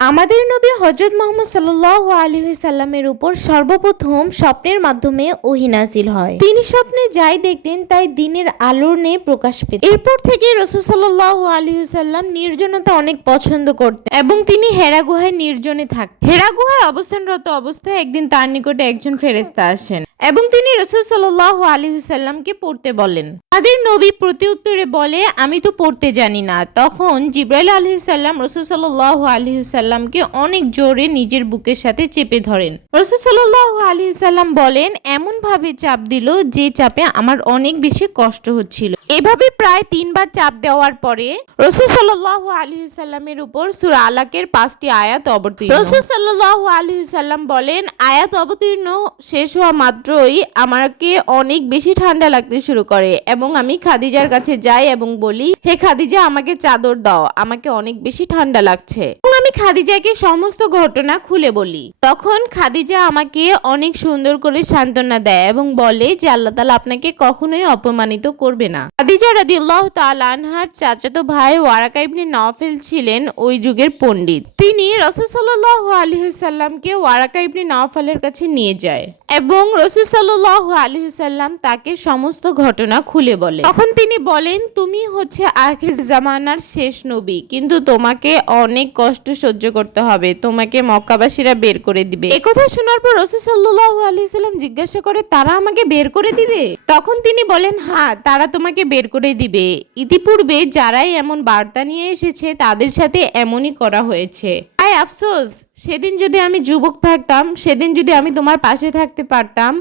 আমাদের নবী হযরত মুহাম্মদ সাল্লাল্লাহু আলাইহি সাল্লামের উপর সর্বপ্রথম স্বপ্নের মাধ্যমে ওহী নাযিল হয়। তিনি স্বপ্নে যাই দেখতেন তাই দিনের আলোর ন্যায় প্রকাশ পেত। এরপর থেকে রাসূল সাল্লাল্লাহু আলাইহি সাল্লাম নির্জনতা অনেক পছন্দ করতেন এবং তিনি হেরা গুহায় নির্জনে থাকতেন। হেরা গুহায় অবস্থানরত অবস্থায় একদিন তার নিকটে একজন ফেরেশতা আসেন এবং তিনি রাসূল সাল্লাল্লাহু আলাইহি সাল্লামকে পড়তে বলেন। তাদের নবী প্রতিউত্তরে বলে, আমি তো পড়তে জানি না। তখন জিবরাইল আলাইহিস সালাম রাসূল সাল্লাল্লাহু আলাইহি সাল্লামকে অনেক জোরে নিজের বুকের সাথে চেপে ধরেন। রাসূল সাল্লাল্লাহু আলাইহি সাল্লাম বলেন, এমন ভাবে চাপ দিল যে চাপে আমার অনেক বেশি কষ্ট হচ্ছিল। এভাবে প্রায় 3 বার চাপ দেওয়ার পরে রাসূল সাল্লাল্লাহু আলাইহি সাল্লামের উপর সূরা আলাকের 5টি আয়াত অবতীর্ণ। রাসূল সাল্লাল্লাহু আলাইহি সাল্লাম বলেন, আয়াত অবতীর্ণ শেষ হওয়া মাত্রই আমাকে অনেক বেশি ঠান্ডা লাগতে শুরু করে এবং আমি খাদিজার কাছে যাই এবং বলি, হে খাদিজা, আমাকে চাদর দাও, আমাকে অনেক বেশি ঠান্ডা লাগছে। এবং আমি খাদিজাকে সমস্ত ঘটনা খুলে বলি। তখন খাদিজা আমাকে অনেক সুন্দর করে সান্ত্বনা দেয় এবং বলে যে আল্লাহ তাআলা আপনাকে কখনোই অপমানিত করবে না। খাদিজা রাদিয়াল্লাহু তাআলা আনহার চাচাতো ভাই ওয়ারাকা ইবনে নওফেল ছিলেন ওই যুগের পণ্ডিত। তিনি রাসূল সাল্লাল্লাহু আলাইহি সাল্লামকে ওয়ারাকা ইবনে নওফেলের কাছে নিয়ে যায় এবং রাসূল সাল্লাল্লাহু আলাইহি সাল্লাম তাকে সমস্ত ঘটনা খুলে বলে। তখন তিনি বলেন, তুমি হচ্ছে আখির জামানার শেষ নবী, কিন্তু তোমাকে অনেক কষ্ট সহ্য করতে হবে, তোমাকে মক্কাবাসীরা বের করে দিবে। একথা শোনার পর রাসূল সাল্লাল্লাহু আলাইহি সাল্লাম জিজ্ঞাসা করে, তারা আমাকে বের করে দিবে? তখন তিনি বলেন, হ্যাঁ, তারা তোমাকে বের করে দিবে। ইতিপূর্বে যারাই এমন বার্তা নিয়ে এসেছে তাদের সাথে এমনই করা হয়েছে। আয় আফসোস, সেদিন যদি আমি যুবক থাকতাম, সেদিন যদি আমি তোমার পাশে থাকতে পারতাম,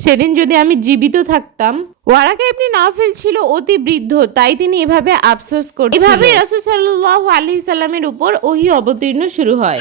সেদিন যদি আমি জীবিত থাকতাম। ওয়ারাকা ইবনে নওফেল ছিল অতি বৃদ্ধ, তাই তিনি এভাবে আফসোস করছিলেন। এভাবে রাসূল সাল্লাল্লাহু আলাইহি সাল্লামের উপর ওহী অবতীর্ণ শুরু হয়।